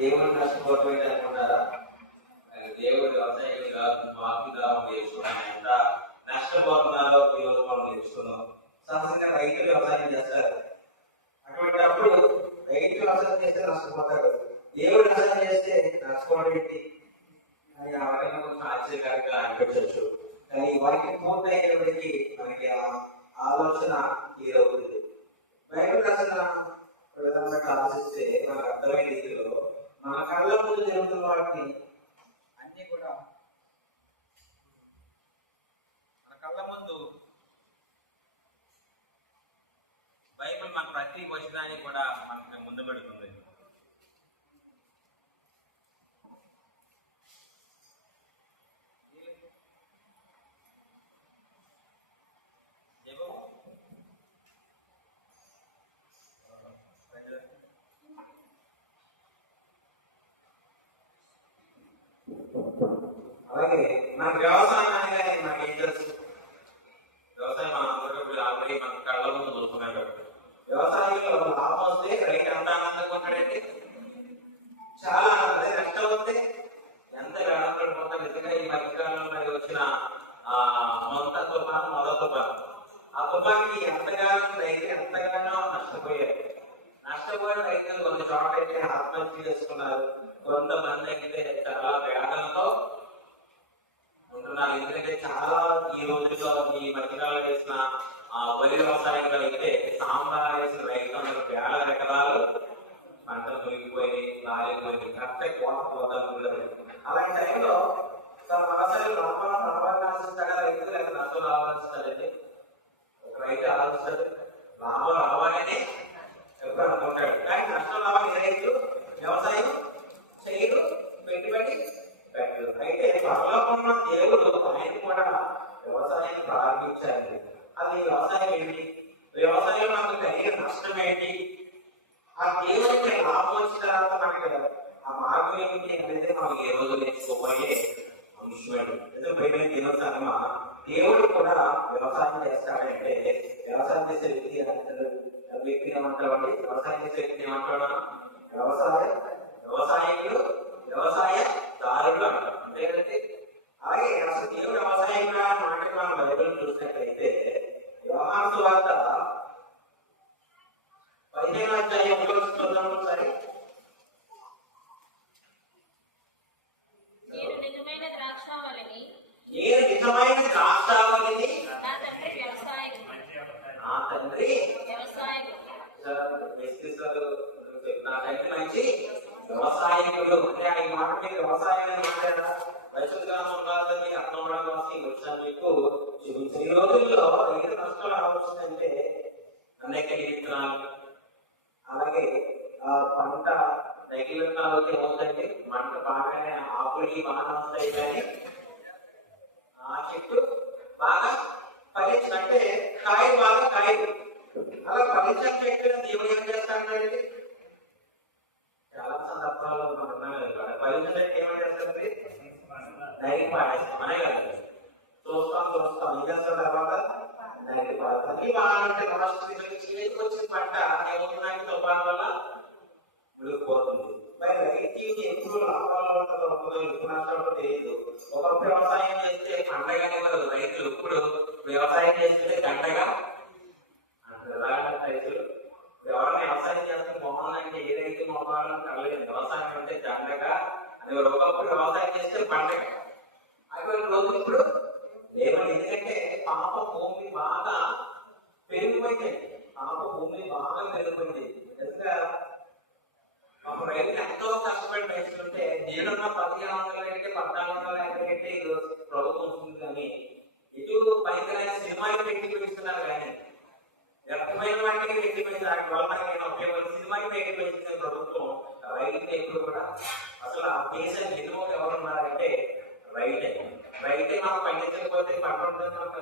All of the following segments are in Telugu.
దేవుడు నష్టపోతుంది అనుకుంటారా? దేవుడు వ్యవసాయంగా మాఫీగా నేర్చుకున్నాం. ఎంత నష్టపోతున్నారో ఈరోజు మనం నేర్చుకున్నాం. సహజంగా రైతులు వ్యవసాయం చేస్తారు. అటువంటిప్పుడు రైతు వ్యవసాయం చేస్తే నష్టపోతాడు, దేవుడు వ్యవసాయం చేస్తే నష్టపోవడం ఏంటి అని ఎవరైనా కొంచెం ఆశ్చర్యకరంగా అనిపించవచ్చు. కానీ వారికి పూర్తయినప్పటికీ మనకి ఆలోచన తీరవుతుంది. బైబిల్ రాసిన విధంగా ఆలోచిస్తే మనకు అర్థమైన రీతిలో మన కళ్ళ ముందు జరుగుతున్న వాటిని అన్ని కూడా మన కళ్ళ ముందు బైబిల్ మన ప్రతి వచనాన్ని కూడా మనకు ముందు పెడుతుంది. అలాగే మనకు వ్యవసాయం అనగానే మనకి ఏం తెలుసు? వ్యవసాయం మన ఆల్రెడీ మన కళ్ళ ముందు చూస్తున్నాడు. వ్యవసాయంలో లాభం వస్తే రైతు ఎంత ఆనందంగా ఉంటాడంటే చాలా ఆనందం. నష్టం వస్తే ఎంత ఆనందపడిపోతాం. నిజంగా ఈ మధ్యకాలంలో వచ్చిన మొంత తుఫాను, మొదల తుఫాను, ఆ తుఫానికి ఎంతగానో రైతు ఎంతగానో నష్టపోయారు. నష్టపోయిన రైతులు కొన్ని చోట్ల అయితే ఆత్మహత్య చేసుకున్నారు. కొంతమంది అయితే చాలా వేదనతో ఉంటున్నారు. ఎందుకంటే చాలా ఈ రోజుల్లో ఈ మధ్యకాలంలో వేసిన వరి వ్యవసాయంలో అయితే సాంబార్ వేసిన రైతులు వేల ఎకరాలు పంటలు మునిగిపోయి లాలిపోయి కరెక్ట్ కోత పోతాలు ఉండదు. అలాంటి టైంలో తన వ్యవసాయం లాభాన్ని ఆశిస్తాడా రైతు, లేక నష్టం ఆలోచిస్తాడండి? ఒక రైతు ఆలోచిస్తాడు లాభం రావాలని ఎప్పుడు అనుకుంటాడు, కానీ నష్టం రావాలి రైతు వ్యవసాయం చేయరు, పెట్టుబడి పెట్టరు. అయితే పరలోకంలో దేవుడు ఆయన కూడా వ్యవసాయాన్ని ప్రారంభించాలి. అది వ్యవసాయం ఏంటి? వ్యవసాయం మనకు కలిగే నష్టం ఏంటి? ఆ దేవుడికి లాభం వచ్చిన తర్వాత మనకి ఆ మార్గం ఏమిటి అనేది మనం ఏ రోజు నేర్చుకోబోయే అంశం. దినోత్సవమా దేవుడు కూడా వ్యవసాయం చేస్తాడంటే వ్యవసాయం చేసే వ్యక్తి ఏమంటాడు అండి? వ్యవసాయం చేసే వ్యక్తి ఏమంటాడు? వ్యవసాయకుడు, వ్యవసాయదారుడు అంటారు. అంతే కదండి. అలాగే అసలు దేవుడు వ్యవసాయంగా మాటకు మనం బైబిల్ చూసినట్లయితే యోహాను సువార్త 15వ అధ్యాయంలో చూద్దాం ఒకసారి. నేను నిజమైన ద్రాక్షావళిని, నా తండ్రి మంచి వ్యవసాయకుడు. అంటే ఆ మాట మీకు వ్యవసాయాన్ని మాట్లాడా పరిశుద్ధ గ్రంథం కాదని అర్థం అవడం కోసం వచ్చాను మీకు చూపించాను. ఈ రోజుల్లో రైతు నష్టాలు ఆలోచిందంటే అనేక విత్తనాలు, అలాగే పంట తగిలి విత్తనాలు ఏమవుతుందంటే పంట బాగానే ఆకులు బాగా వస్తాయి, కానీ ఆ చెట్టు బాగా ఫలించినట్టే కాయ బాగా కాయలు. అలా ఫలించినట్లయితే దేవుడు ఏం చేస్తాడంటే చాలా సందర్భాల్లో మనం ఫలించినట్టు ఏమని చేస్తుంది? నైట్ పాడేస్తాం అనే కదా. చూస్తాం ఏం చేస్తాం తర్వాత నైట్ పాడతాం. ఈ బాగాలంటే చేతికి వచ్చిన పంట ఏమవుతుందంటే తుఫాను వల్ల మునిగిపోతుంది. మరి రైతు ఎప్పుడు లాభాల్లో ఉంటుందో ఎక్కువ నష్టాలు తెలియదు. ఒకప్పుడు వ్యవసాయం చేస్తే పంటగానే కదా రైతులు, ఇప్పుడు వ్యవసాయం చేస్తే గంటగా అంటారు రైతులు. ఎవరైనా వ్యవసాయం చేస్తే మొహంటే ఏ రైతు మొహాలను కలలేదు. వ్యవసాయం అంటే దండగా అని ఒకప్పుడు వ్యవసాయం చేస్తే పండగ. అటువంటి రోజు ఇప్పుడు లేవండి. ఎందుకంటే పాప భూమి బాగా పెరిగిపోయింది. ఎందుకంటే ఒక రైతు ఎంతో కష్టపడి పెంచుకుంటే నేనున్న 1500 కంటే 1400 కంటే ప్రభుత్వం ఉంటుంది. కానీ ఇటు పైన సినిమాలు పెట్టి పెంచుతున్నారు, కానీ వ్యర్థమైన వాటికి పెట్టి పెంచాలి వల్ల ఉపయోగం సినిమాకి పెట్టి పెంచిన ప్రభుత్వం రైతు ఎప్పుడు కూడా అసలు ఆ దేశం ఎదురు ఎవరున్నారంటే రైతే. మనం పండించకపోతే పంట ఉంటుంది మనకు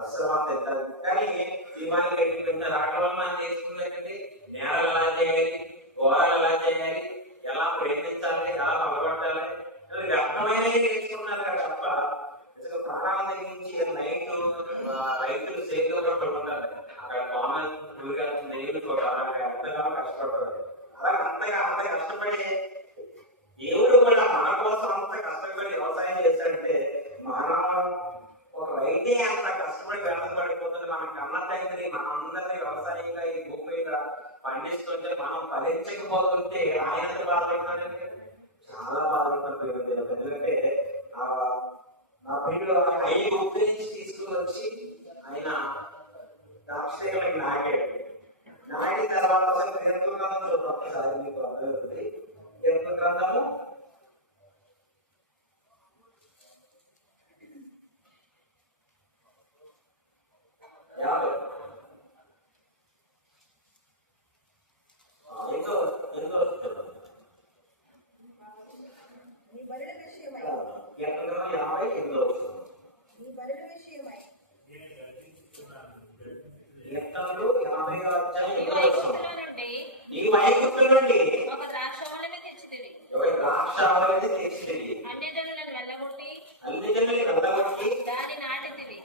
అసలు తింటారు. కానీ సినిమాకి పెట్టి పెంచారు. అక్కడ వల్ల మనం చేసుకున్నదండి నేలలు ఎలా చేయాలి, గోడలు ఎలా చేయాలి, ఎలా ప్రేమించాలి, ఎలా పలగొట్టాలి, వ్యర్థమైనవి నేర్చుకున్నారు కదా తప్ప ప్రాణాల తగ్గించి రైతులు సేతులు పట్టుకుంటారు. అక్కడ బాగా ఎంతగానో కష్టపడతారు. అలా ఉంటే ఆయన ఎంత బాధపడతాడంటే చాలా బాధపడిపోయింది. ఎందుకంటే ఆ నా ప్రియుడు 5 ఉపయోగించి తీసుకుని వచ్చి ఆయన ద్రాక్షలకు నాగాడు. నాగిన తర్వాత కీర్తన గ్రంథం చూద్దాం ఒకసారి, మీకు అర్థమవుతుంది. కీర్తన గ్రంథము 50. నీవు ఐగుప్తు నుండి ఒక ద్రాక్షావళిని తెచ్చితివి. అన్ని జనులను వెళ్ళగొట్టి దాన్ని నాటితివి.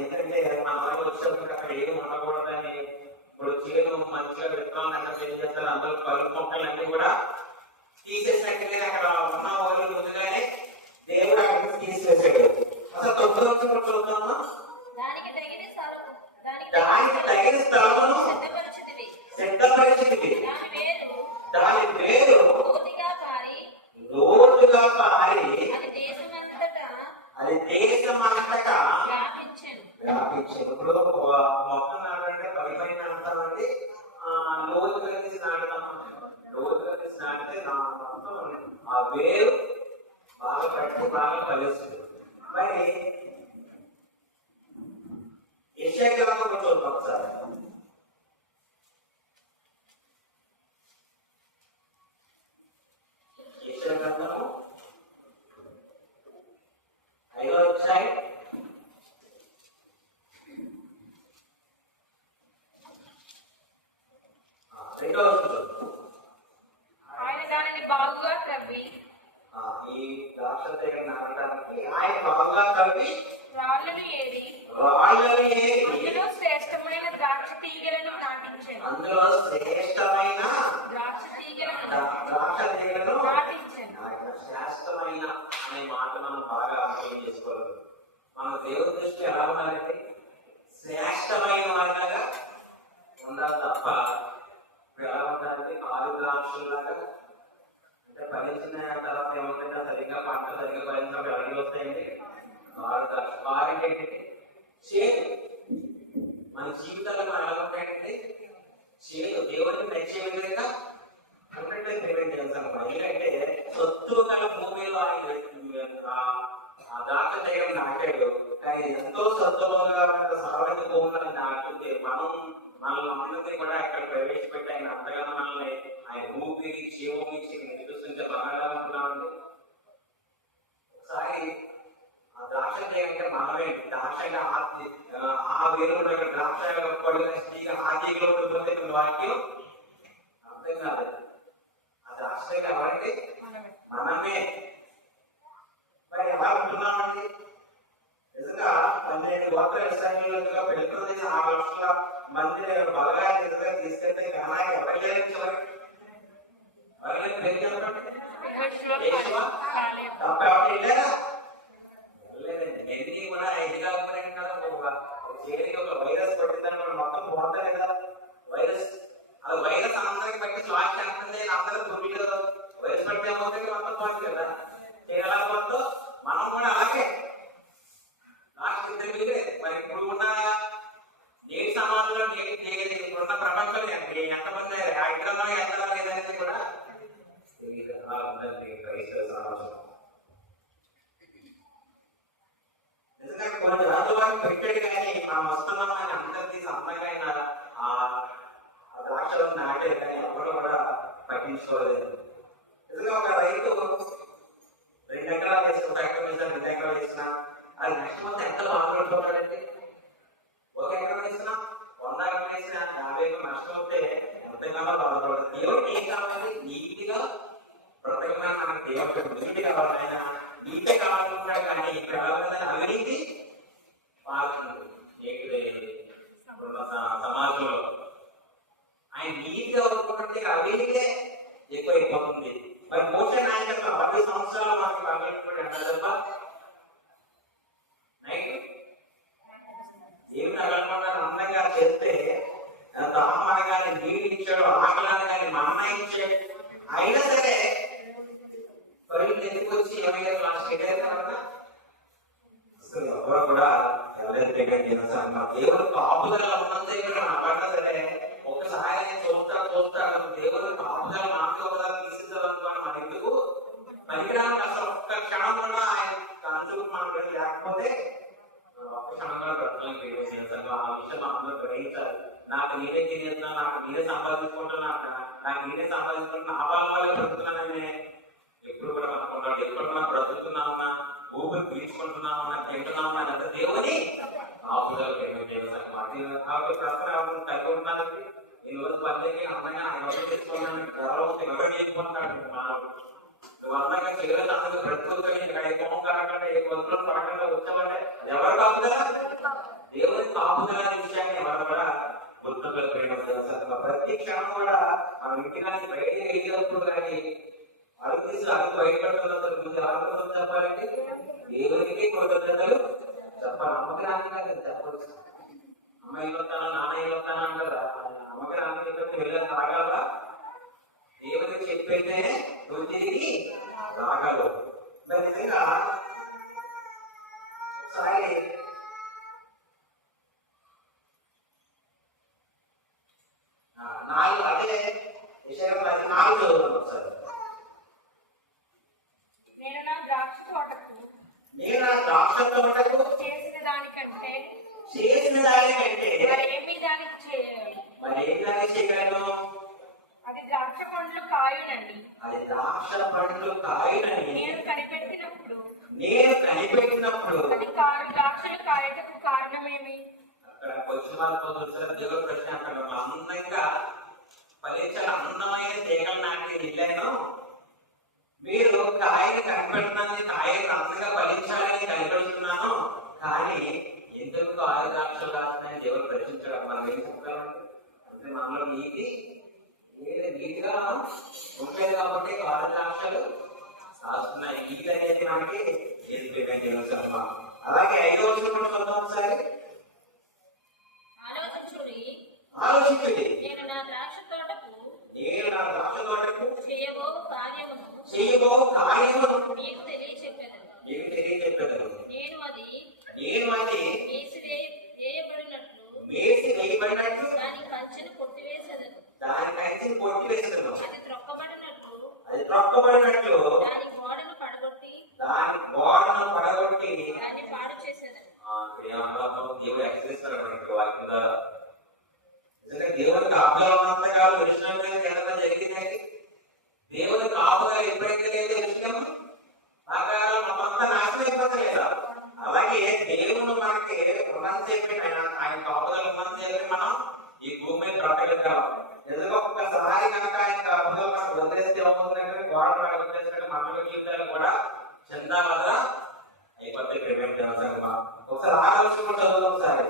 ఎందుకంటే మన వచ్చినప్పుడు అక్కడ ఏమి ఉండకూడదని, ఇప్పుడు చేను మంచిగా విత్తనాలు అక్కడ ఏం చేస్తారు, అందరూ కలుపు మొక్కలు అన్ని కూడా తీసేసినట్టుగా అక్కడ ఉన్న వాళ్ళు ముందుగానే దేవుడు అక్కడ తీసివేసాడు. అసలు 9వ వచనం చూద్దామా. దానికి తగిన స్థలమును సిద్ధపరిచితివి. దాని వేరు లోతుగా పారి అది దేశమంతటా వ్యాపించెను. ఇప్పుడు మొక్క నాటంటే పైపైన నాటుతామండి, లోతుగా తీసి నాటుతాం. లోతుగా తీసి నాటితే మొత్తం ఆ వేరు బాగా పట్టి బాగా ఫలిస్తుంది. మరి యెషయా గ్రంథం చూద్దాం ఒకసారి. యెషయా గ్రంథము 5వ అధ్యాయం 2వ వచనం. ఆయన దానిని బాగుగా త్రవ్వి, ఈ ద్రాక్ష తీగ నాటడానికి ఆయన బాగుగా త్రవ్వి రాళ్ళను ఏరి అందులో శ్రేష్టమైన ద్రాక్ష తీగలను నాటించెను. శ్రేష్టమైన అనే మాట మనం బాగా అర్థం చేసుకోవాలి. మన దేవుని దృష్టి ఎలా ఉండాలంటే శ్రేష్టమైన వారిలాగా ఉండాలి తప్ప ఎలా ఉండాలంటే ఆరు ద్రాక్షలాగా, అంటే ఫలించిన తర్వాత ఏమంటే సరిగ్గా పంట సరిగ్గా ఫలించినప్పుడు ఎవరికి వస్తాయండి ఆరు ద్రాక్ష. ఆరు ఏంటంటే చేదు. మన జీవితాల్లో మనం ఎలా ఉంటాయంటే చేదు, దేవుడిని నచ్చే విధంగా అన్నట్టు పేమెంట్ చేస్తాను. ఎందుకంటే సొత్తు గల భూమిలో ఆ ద్రాక్ష తీగం నాటాడు, కానీ ఎంతో సత్తుగా సారమైన భూములను నాటుతుంటే మనల్ని కూడా ఇక్కడ ప్రవేశపెట్టి ఆయన అంతగానో మనల్ని ఆయన ఊపిరి జీవం ఇచ్చి చూస్తుంటే మనం ఎలా ఉంటున్నామండి. ఒకసారి ఆ ద్రాక్ష తీగంటే మనమే ద్రాక్షగా ఆ వేరు ద్రాక్ష పడిన తీగ ఆ తీగలో ఉండిపోతే వాక్యం అర్థం కాలేదు. ఆ ద్రాక్ష ఎవరంటే మనమే. మరి ఎలా ఉంటున్నామండి? నిజంగా 12 గోత్రాల ఇశ్రాయేలీయులుగా పెళ్ళికొంది 6 లక్షల మంది బలగా నిజంగా తీసుకెళ్తే కన్నా ఎవరు లేరు. చివరికి ఎవరు పెళ్లి చెప్పండి, తప్ప ఎవరు లేరా? వెళ్ళలేదండి. ఎన్ని కూడా ఇదిగా ఉన్నారండి కదా, చేతికి ఒక వైరస్ పట్టిందని మనం మొత్తం పోతారు కదా. వైరస్ అది వైరస్ అందరికి పట్టి శ్వాస అంటుంది, అందరూ గుడ్లు వైరస్ పడితే ఏమవుతుంది, మొత్తం పోతుంది కదా. ఎలా పోతుందో మనం కూడా అలాగే లాస్ట్ ఇంటర్వ్యూలే. మరి ఇప్పుడు ఉన్న నేటి సమాజంలో ఇప్పుడున్న ప్రపంచంలో ఎంతమంది హైదరాబాద్ వెళ్తారా లేదనేది కూడా తెలియదు. అలా ఉందండి క్రైస్తవ సమాజం. నిజంగా కొన్ని రాజుల వారికి పెట్టాడు, కానీ మనం వస్తున్నామని అందరికీ అందంగా ఆ ద్రాక్షలను నాటాడు, కానీ ఎవరు కూడా పట్టించుకోలేదు. నిజంగా ఒక రైతు 2 ఎకరాలు వేసిన, 1 ఎకరం వేసిన, 2 ఎకరాలు వేసిన అది నెక్స్ట్ మంత్ ఎంత బాధపడుతున్నాడంటే, 1 ఎకరం వేసిన 100 ఎకరం వేసిన 50 ఎకరం నష్టం వస్తే ఎంతగానో బాధపడదు. దేవుడికి ఏం కావాలి? నీటిగా బ్రతకమైన మనకి దేవుడు నీటి కావాలి. ఆయన నీటి కావాలనుకుంటాడు, కానీ ఇక్కడ అవినీతి పాల్గొంటుంది. ఇప్పుడున్న సమాజంలో ఆయన నీటిగా అనుకుంటే అవినీతే ఎక్కువైపోతుంది. మరి మోసే నాయన 40 సంవత్సరాలు మనకి పగలెట్టుకోండి అంటారు తప్ప నైట్ ఏమి తగలకుండా అందంగా చేస్తే దాహమనగానే నీళ్ళు ఇచ్చాడు, ఆకలి ఇచ్చాడు. అయినా సరే పరిస్థితి ఎందుకు వచ్చి ఏమైనా లాస్ట్ అసలు ఎవరు కూడా ఎవరైతే దేవుడు కాపుదల ఉన్నంత అవ్వడం సరే ఒక్కసారి చూస్తాడు దేవుడు కాపుదల మాట్లాడదా తీసుకుంటారనుకోండి మన ఎందుకు పనికిరానికి అసలు ఒక్క క్షణం కూడా ఆయన కాన్సెప్ట్ మనకు లేకపోతే ఒక్క క్షణం కూడా బ్రతకలేకపోయింది. ఆ విషయం అందరూ గ్రహించాలి. నాకు నేనే తినేస్తున్నా, నాకు నేనే సంపాదించుకుంటున్నా, నాకు నేనే సంపాదించుకుంటున్నా, ఆ బలం వల్ల బ్రతుకుతున్నానని ఎప్పుడు కూడా అనుకుంటాడు. ఎప్పుడు మనం బ్రతుకుతున్నామన్నా, ఊపిరి పీల్చుకుంటున్నామన్నా, తింటున్నామన్నా అంటే దేవుని ఆపుదల కాబట్టి ప్రశ్న కలిగి ఉంటానండి. ఈ రోజు పల్లెకి అమ్మాయి ఆయన వల్ల తెచ్చుకున్నాను ఎవరు చేసుకుంటాడు మానవుడు. నువ్వు అందంగా చేయలేదు అందుకు బ్రతుకుతాయి ఇక్కడ ఏ మొహం కాకుండా ఏ వస్తువులు పడకుండా వచ్చామంటే ఎవరు కాపుదల? దేవుని కాపుదల విషయాన్ని ఎవరు కూడా గుర్తుపెట్టుకుని ప్రతి క్షణం కూడా మనం ఇంటి కానీ బయట వేయప్పుడు కానీ అడుగు తీసి అడుగు బయటపడుతున్నందుకు ముందు ఆనందం చెప్పాలంటే దేవునికి కృతజ్ఞతలు చెప్పాలి. నమ్మకానికి కాదు చెప్పవచ్చు. అమ్మాయిలు వస్తాను నాన్నయ్యలు వస్తాను అంటారా? నమ్మకానికి వెళ్ళని తాగాలా? దేవునికి చెప్పైతే నువ్వు తిరిగి రాగలవు. మరి నిజంగా ఒకసారి నాలుగు అదే విషయం 4 చదువుతాను ఒకసారి. నేను నా ద్రాక్ష తోటకు చేసిన దానికంటే మరేమి దానికి చేయగలను? అది ద్రాక్ష పండ్లు కాయునండి. నేను కనిపెట్టినప్పుడు అది ద్రాక్షలు కాయటకు కారణమేమి? అక్కడ దేవుడు ప్రశ్న అక్కడ అందంగా ఫలించాలి. అందమైన తీగలు నాటి ఇల్లాను మీరు కాయని కనిపెడుతున్నాను, కాయని అందంగా ఫలించాలని కనిపెడుతున్నాను, కానీ ఎందుకు కాయ ద్రాక్షలు కాస్తున్నాయని దేవుడు ప్రశ్నించాడు. మనం ఏం చెప్పగలండి? అంటే మనలో నీతిగా ఉండలేదు కాబట్టి కాయ ద్రాక్షలు కాస్తున్నాయి. నీతి అనేది మనకి ఏది. అలాగే 5వ వచనం కూడా చూద్దాం ఒకసారి. ఆలోచించుడి. నేను నా ద్రాక్ష తోటకు చేయబో కార్యమును మీకు తెలియచెప్పెదను. నేను అది మేసి వేయబడినట్లు దాని కంచెను కొట్టివేసేదను. అది త్రొక్కబడినట్లు దాని గోడను పడగొట్టి దాన్ని పాడు చేసేదను. దేవుడు ఎక్స్ప్రెస్ దేవుడికి కాపుదల ఉన్నంత కాలం విషయం జరగడం జరిగిందండి. దేవుడి కాపుదల ఎప్పుడైతే లేదో విషయం ఆకారం మొత్తం నాశనం అయిపోతలేదా? అలాగే దేవుడు మనకి ఉన్నంతసేపు ఆయన కాపుదల ఉన్నంతసేపు మనం ఈ భూమి మీద బ్రతకగలం. ఎందుకంటే ఒక్కసారి కనుక ఆయన కాపుదల మనకు వదిలేస్తే ఏమవుతుందంటే గోడ పడగొట్టేసినట్టు మన జీవితాలు కూడా చందావద అయిపోతాయి. ఒకసారి ఆలోచన చదువుతాం. ఒకసారి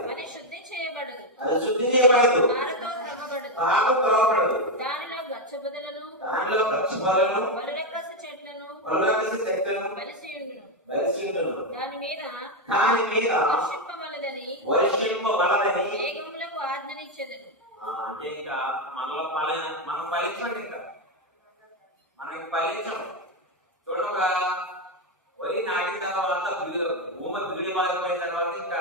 అది శుద్ధి చేయబడదు, దానిలో గచ్చబొదలను చెట్లను దాని మీద వర్షింపవలదని మేఘములకు ఆజ్ఞనిచ్చెదను. అంటే ఇంకా మనం ఫలించండి. ఇంకా మనకి ఫలించం. చూడగా వరి నాటిన తర్వాత భూమి బిగిడి మారిపోయిన తర్వాత ఇంకా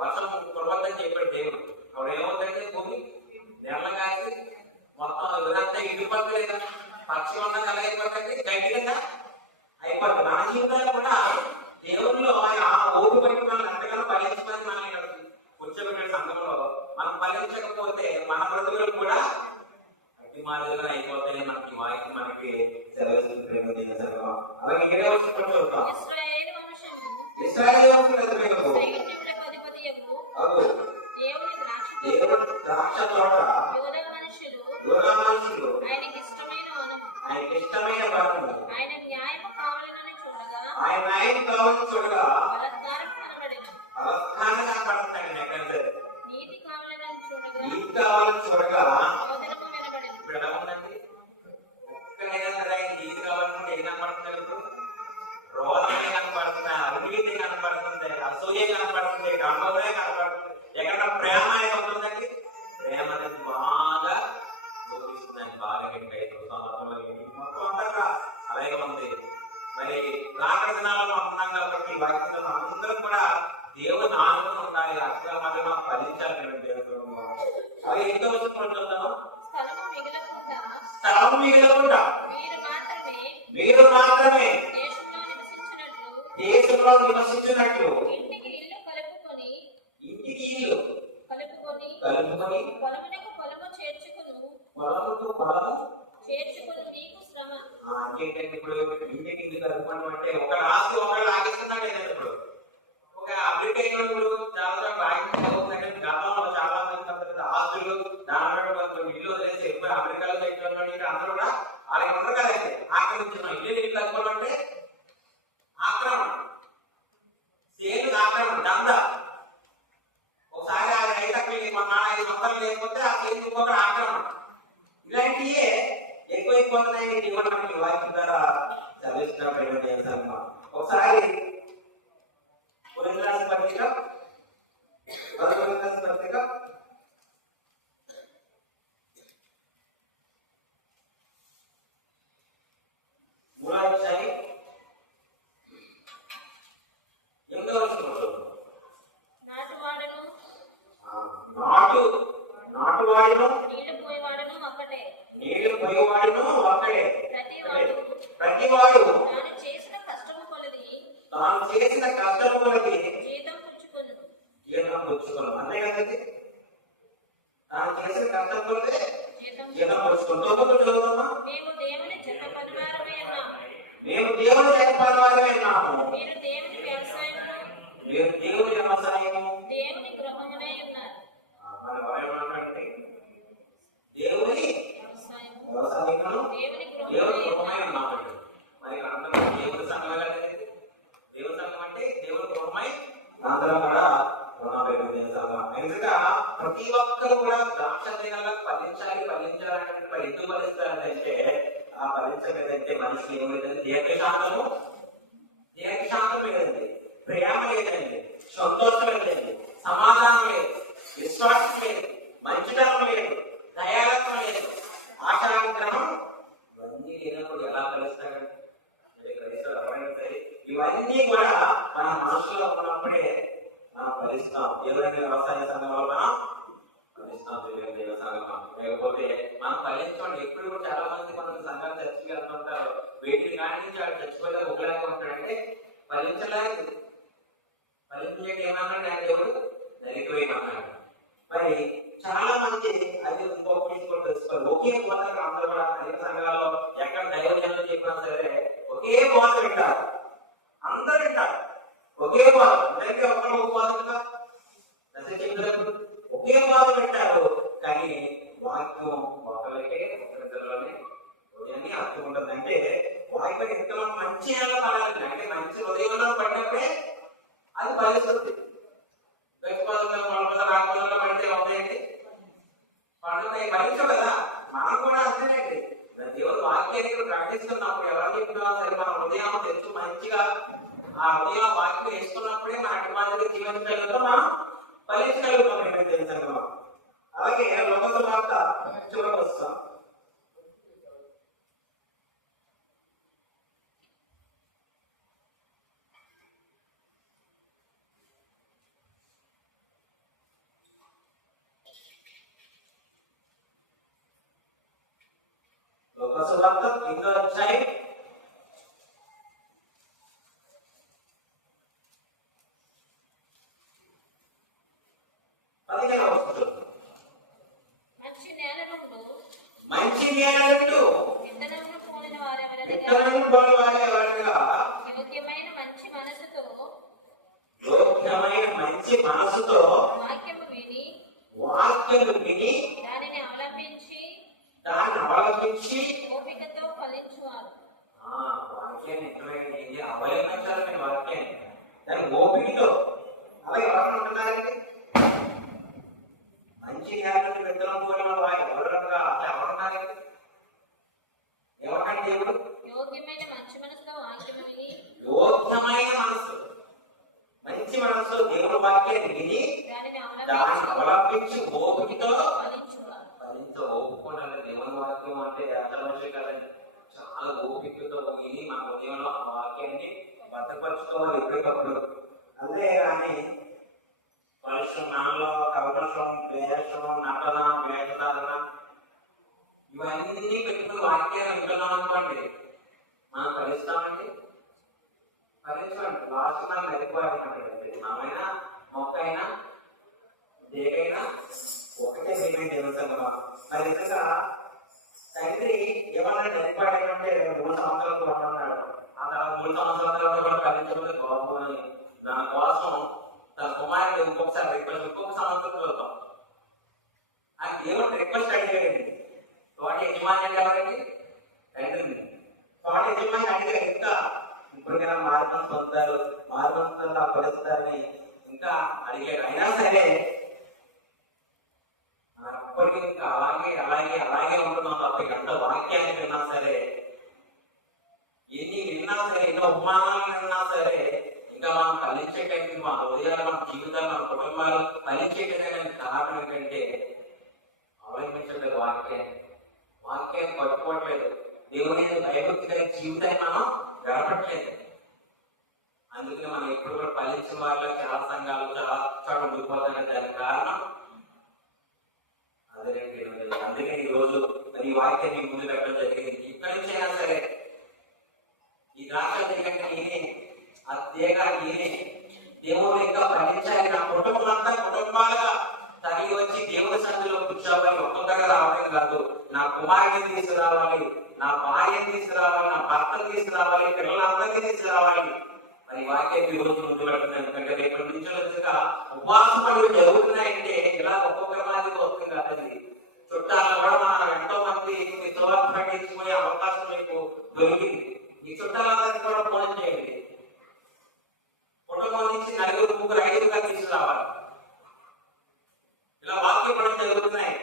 వర్షం కురవద్దని చెప్పాడు దేవుడు. అప్పుడు ఏమవుతుందంటే భూమి నెల కాసి మొత్తం ఇదంతా ఇండిపోతలేదా? పక్షి ఉన్నది ఎలా అయిపోతుంది? గడ్డి కింద అయిపోతుంది. మన జీవితంలో కూడా దేవుళ్ళు ఆయన ఓటు బట్టి మనం ఎంతగానో ఫలించమని మనం కూర్చోబెట్టే సంఘంలో మనం ఫలించకపోతే మన బ్రతుకులు కూడా అట్టి మాదిరిగా అయిపోతాయి. మనకి వాయిస్ మనకి అలాగే ఇక్కడే వచ్చి ఇశ్రాయేలు దేవుడు ద్రాక్ష తోట యూదా మనుషులు ఆయనకి ఇష్టమైన వనము ఆయన న్యాయం కావాలని చూడగా బలత్కారం కనబడుతుంది. ఎక్కడంటే నీతి కావాలని చూడగా ఇప్పుడు ఎలా ఉందండి? ఎక్కడైనా సరే నీతి కావాలనుకుంటే ఏది కనపడుతుంది? ఇప్పుడు రోధమే కనపడుతుంది, అవినీతి కనపడుతుంది, అసూయ కనపడుతుంది, గర్భమే కనపడుతుంది. ఎక్కడ ప్రేమ అనేది ఉంటుందండి? ప్రేమ అనేది బాగా చూపిస్తుందని బాగా స్థలం మిగలకుండా మీరు మాత్రమే దేశంలో నివసించినట్లు ఇంటికి ఇల్లు కలుపుకొని పొలమునకు పొలము చేర్చుకును నీకు శ్రమ. ఇంకేంటంటే ఇప్పుడు ఇంటికి ఇల్లు కలుపుకోవడం అంటే ఒక ఆస్తి ఒకళ్ళు లాగేస్తున్నాడు ఏదంటే ఇప్పుడు ఒక అభివృద్ధి అయినప్పుడు చాలా లాగించే గతంలో చాలా మంది ఆస్తులు దాని ఇల్లు వదిలేసి ఎక్కువ అమెరికాలో పెట్టినటువంటి అందరూ కూడా వాళ్ళకి ఉండరు కదండి ఆక్రమించిన ఇల్లు కలుపుకోవడం అంటే ఆక్రమణ సేలు ఆక్రమణ దంద. ఒకసారి ఆ రైతు మన 5 సంవత్సరాలు లేకపోతే ఆ సేలు ఇంకొకటి ఆక్రమణ. ఇలాంటివే ఎక్కువైపోతున్నాయి మనకి వాక్య ద్వారా చదివిస్తున్నటువంటి ఒకసారి కొరింథీయుల పత్రిక 11వ పత్రిక 3వ అధ్యాయం 8వ వచనం. నాటువాడును నీళ్లు పోయేవాడును ఒక్కడే. ప్రతివాడు తాను చేసిన కష్టము కొలది జీతం పుచ్చుకోను. అంతే కదండి, తాను చేసిన కష్టం కొలది జీతం పుచ్చుకోను. చదువుతున్నా మేము దేవుని జత పరివారమే ఉన్నాము. మీరు దేవుని వ్యవసాయము దేవుని గృహమునే ఉన్నారు. మన వారేమంటే దేవుని వ్యవసాయము దేవుని గృహమై ఉన్నామండి. మరి అందరూ దేవుని సంఘం కదండి. దేవుని సంఘం అంటే దేవుని గృహమై అందరం కూడా ఎందుకంటే ప్రతి ఒక్కరు కూడా ద్రాక్ష తీగలకు ఫలించాలంటే మరి ఎందుకు ఫలిస్తారంటే ఆ ఫలించలేదంటే మనిషి ఏమైందంటే దీర్ఘశాంతము లేదండి, ప్రేమ లేదండి, సంతోషం లేదండి, సమాధానం లేదు, విశ్వాసం లేదు, మంచితనం లేదు, దయాలత్వం లేదు, ఆశాగ్రహం ఇవన్నీ లేనప్పుడు ఎలా ఫలిస్తారండి? ఇవన్నీ కూడా మన మనసులో ఉన్నప్పుడే మనం ఫలిస్తాం. ఏదైనా వ్యవసాయ సంఘంలో మనం ఫలిస్తాం. దేవ సంఘం లేకపోతే మనం ఫలించండి. ఎప్పుడు కూడా చాలా మంది మన సంఘాలు చర్చకి వెళ్తుంటారు. వీటిని కానించి వాడు చచ్చిపోతే ఒకలాగా ఉంటాడంటే ఫలించలేదు. ఫలించలేక ఏమన్నాడు ఆయన దేవుడు నలిగిపోయినాడు. మరి చాలా మంది అది ఇంకొకటి తెలుసుకోవాలి. ఒకే బోధ అందరూ కూడా అనేక సంఘాల్లో ఎక్కడ దైవజనులు చెప్పినా సరే ఒకే బోధ వింటారు, అందరూ వింటారు. ఒకే బోధ అందరికీ ఒకరు ఒక బోధ ఒకే బోధ వింటారు. కానీ వాక్యం ఒకరికే ఒకరిలోనే ఉదయాన్ని అర్థం ఉంటుంది. అంటే వాక్యం ఎంతలో మంచి ఎలా పడాలి అంటే మంచి ఉదయంలో పడినప్పుడే అది ఫలిస్తుంది. రాకపోతే పడితే అవుతాయండి పండుగ ఫలించవు కదా. మనం కూడా అంతేనండి. దేవుడు వాక్యాన్ని ప్రకటిస్తున్నప్పుడు ఎవరు చెప్తున్నా సరే మనం ఉదయం తెచ్చు మంచిగా ఆ ఉదయం వాక్యం వేసుకున్నప్పుడే మన అటుమాదిగా జీవించగలుగుతాం, మనం ఫలించగలుగుతాం. తెలుసు. అలాగే లోక వార్త చివరికి వస్తాం. లోకసువార్త 8వ అధ్యాయం 15వ వచనం. మంచి నేలలు విత్తనమును పోలిన వారెవరనగా యోగ్యమైన మంచి మనసుతో వాక్యము విని దానిని అవలంబించి ఓపికతో ఫలించువారు. వాక్యాన్ని ఎక్కడైంది అవలంబించాలని వాక్యాన్ని దాని ఓపికతో. అలాగే ఎవరు ఉంటున్నారండి మంచి జ్ఞానాన్ని విత్తనం పోయిన వారు ఎవరుగా ఎవరున్నారండి? ఎవరికంటే దేవుడు యోగ్యమైన మనసు మంచి మనసు దేవుడు వాక్యాన్ని విని దాన్ని అవలంబించి ఓపికతో ఫలించో. ఓపుకోండి. దేవుని వాక్యం అంటే అర్థమవుతుంది కదండి. చాలా ఓపికతో విని మన ఉదయంలో ఆ వాక్యాన్ని భద్రపరచుకోవాలి ఎప్పటికప్పుడు. అదే కానీ పరిశ్రమ మనలో కల్పశ్రమం, ద్వేషం, నటన, వేషధారణ ఇవన్నీ పెట్టుకుని వాక్యాన్ని వింటున్నాం అనుకోండి, మనం ఫలిస్తామండి. ఫలించండి. లాస్ట్ మనం నెరవేరాలంటే మనమైనా మొక్క అయినా దేకైనా ఒకటే దేని తెలుసా. మరి నిజంగా తండ్రి ఏమన్నా నెరవేరాలంటే 3 సంవత్సరాలు పడుతున్నాడు. ఆ తర్వాత 3 సంవత్సరాల తర్వాత కూడా ఫలించడం బాబు అని దానికోసం తన కుమారుడు ఇంకొకసారి రిక్వెస్ట్, ఇంకొక సంవత్సరం చూద్దాం అని దేవుడు రిక్వెస్ట్ అడిగాడండి. వాటి యజమాని అంటే ఎవరండి? తండ్రిని. వాటి యజమాని అడిగాడు, ఇంకా ఇప్పటికైనా మార్గం పొందుతారు, మార్గంతో ఫలిస్తారని ఇంకా అడిగాడు. అయినా సరే అప్పటికి ఇంకా అలాగే అలాగే అలాగే ఉంటున్నాం తప్ప ఎంత వాక్యాన్ని విన్నా సరే, ఎన్ని విన్నా సరే, ఎన్నో ఉపమానాలు విన్నా సరే, ఇంకా మనం ఫలించేటంటే మన హృదయాలు, మన జీవితాలు, మన కుటుంబాలు ఫలించేటంటే కారణం ఏంటంటే అవలంబించలేదు వాక్యాన్ని. వాక్యాన్ని పట్టుకోవట్లేదు. దేవుని భయభక్తి కలిగిన జీవితాన్ని మనం గడపట్లేదు. అందుకని మనం ఎప్పుడు కూడా ఫలించిన వాళ్ళ చాలా సంఘాలు చాలా చోట ఉండిపోతాయి. దానికి కారణం అదేంటి? అందుకే ఈ రోజు మరి ఈ వాక్యాన్ని ముందు పెట్టడం జరిగింది. ఇక్కడి నుంచి అయినా సరే ఈ ద్రాక్ష జరిగిన ఈయనే, ఆ తీగ ఈయనే, దేవుడు ఇంకా ఫలించాలి. నా కుటుంబాలంతా కుటుంబాలుగా తగిలి వచ్చి దేవుడి సన్నిధిలో కూర్చోవాలి. ఒక్కొక్కగా రావడం కాదు, నా కుమారుడిని తీసుకురావాలి, నా భార్యని తీసుకురావాలి, నా భర్తను తీసుకురావాలి, పిల్లలందరికీ తీసుకురావాలి. మరి వాక్యాన్ని రోజు ముందు పెడుతుంది. ఎందుకంటే రేపటి నుంచి వచ్చాక ఉపవాస పనులు జరుగుతున్నాయంటే ఇలా ఒక్కొక్కరి మాదిరి వస్తుంది కాదండి. చుట్టాలు కూడా మనం ఎంతో మంది సువార్త ప్రకటించుకునే అవకాశం మీకు దొరికింది. ఈ చుట్టాలందరికీ కూడా ఫోన్ చేయండి. కుటుంబం నుంచి 4, 3, 5గా తీసుకురావాలి. ఇలా వాక్య పనులు జరుగుతున్నాయి.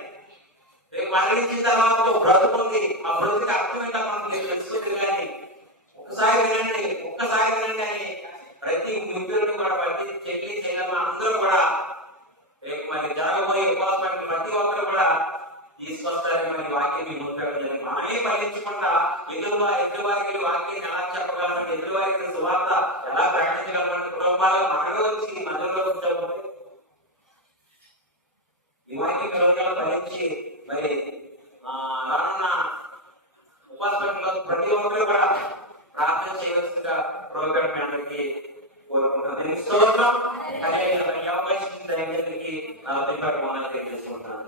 రేపు మరణించిన తర్వాత బ్రతుకుంది. ఆ బ్రతుకి అర్థం ఏంటో మనకు తెలుస్తుంది. కానీ ఒక్కసారి వినండి అని ప్రతి మిత్రుడు కూడా, ప్రతి చెల్లి చెల్లెమ్మ అందరూ కూడా రేపు మరి జరగబోయే ఉపవాసానికి ప్రతి ఒక్కరు కూడా తీసుకొస్తారని మరి వాక్యం మీ ముందు పెట్టలేదు. మనమే ఫలించకుండా ఎదురువారికి వాక్యాన్ని ఎలా చెప్పగలం, ఎదురువారికి సువార్త ఎలా ప్రకటించగలం, కుటుంబాలు మనలో వచ్చి మనలో కూర్చోబోతే ఈ వాక్యం కలగల ఫలించి మరి రానున్న ఉపవాసంలో ప్రతి ఒక్కరు కూడా ప్రార్థన చేయవలసిందిగా ప్రోగ్రామ్ మీ అందరికీ కోరుకుంటున్నాను. స్తోత్రం. అవకాశం తెలియజేసుకుంటాను.